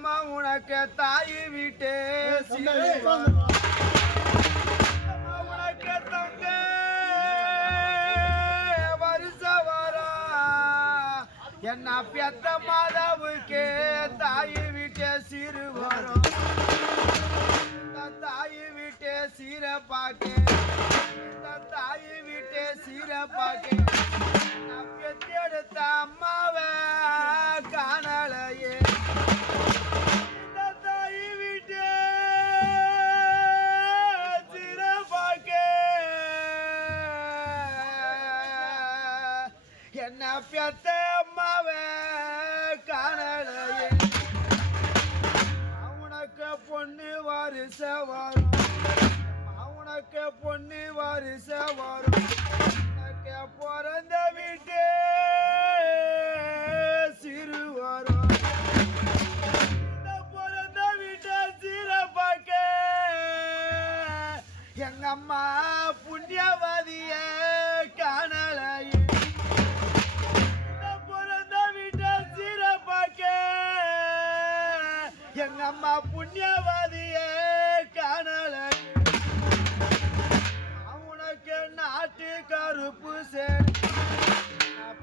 தாய் வீட்டே உனக்கு தங்க வருஷ வரா. என்ன பெத்த மாதாவுக்கு தாய் வீட்டே சிறு வரும் தாய் வீட்டே சீரப்பாக்கே இந்த தாய் வீட்டே சீரப்பாக்கே நான் பெத்தெடுத்த அம்மாவை காணலையே. பெத்த அம்மாவை காணலையே. அவனுக்கு பொண்ணு வாரிச வரும். அவனுக்கு பொண்ணு வாரிச வரும். உனக்கு பிறந்த வீட்டு சிறு வரும். பிறந்த வீட்டு சிறப்பாக்க எங்க அம்மா புண்ணியவாதிய காணலையே. அம்மா புண்ணியவாதியே காணல. உனக்கு நாட்டு கருப்பு சேர்.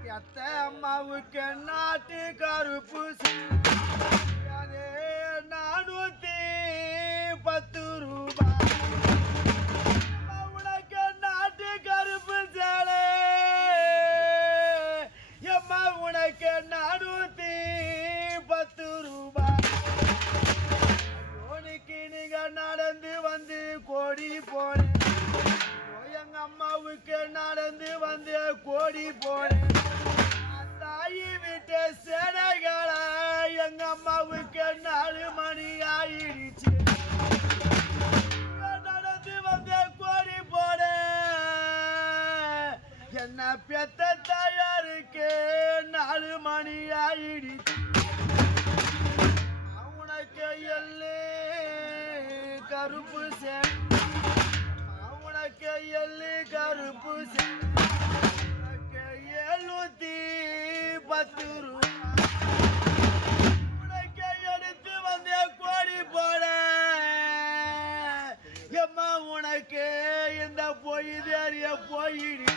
பெத்த அம்மாவுக்கு நாட்டு கருப்பு சேர். நடந்து வந்து கோடி போனேன். எங்க அம்மாவுக்கு நடந்து வந்து கோடி போனேன். தாயி விட்டு சேனைகள எங்க அம்மாவுக்கு நாலு மணி ஆயிடுச்சு. நடந்து வந்து கோடி போட என்ன பெத்த கருப்பு சே அவனுக்கு எல்லு கருப்பு சே உனக்கு எழுநூத்தி பத்து ரூபாய் உனக்கு எடுத்து வந்தே கோடி போட. எம்மா உனக்கு இந்த பொய் தெரிய போயிடு.